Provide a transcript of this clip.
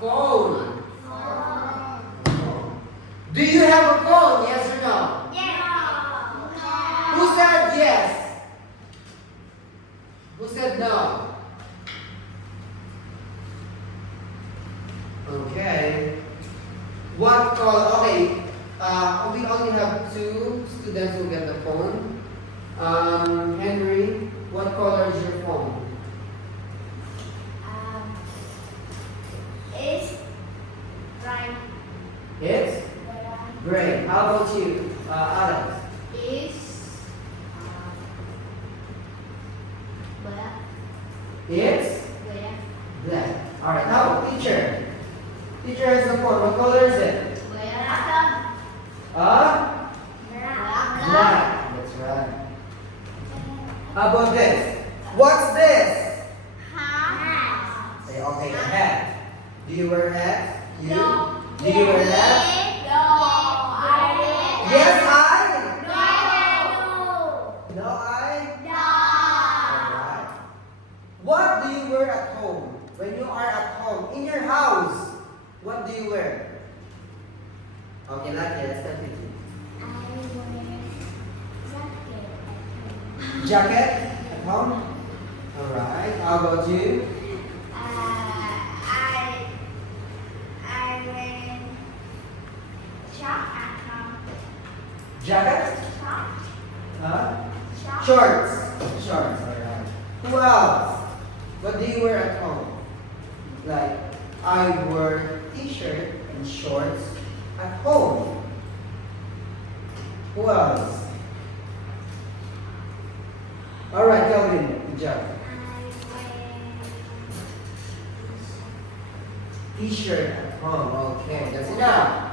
Phone. Do you have a phone? Yes or no? Who said yes? Who said no? Okay. What color? Okay. We only have 2 students who get the phone. Henry, what color is your phone? It's right. It's gray. How about you, Alex? It's black. It's Black. black. All right. How about teacher? Teacher has a phone. What color is it? Black. Black. That's right. How about this? What's this? Hat. Say okay, a hat. Do you wear a hat? You? No. Do you wear a hat? No. Yes, I. No. No, I. No. Alright. What do you wear at home? When you are at home, in your house, what do you wear? Okay, Lucky, let's start with you. Jacket at home? Alright, how about you? I wear short at home. Jacket? Short. Huh? Short. Shorts. Shorts, alright. Who else? What do you wear at home? Like, I wear t-shirt and shorts at home. Who else? Alright, Kelvin, good job. T-shirt at home, okay, that's enough.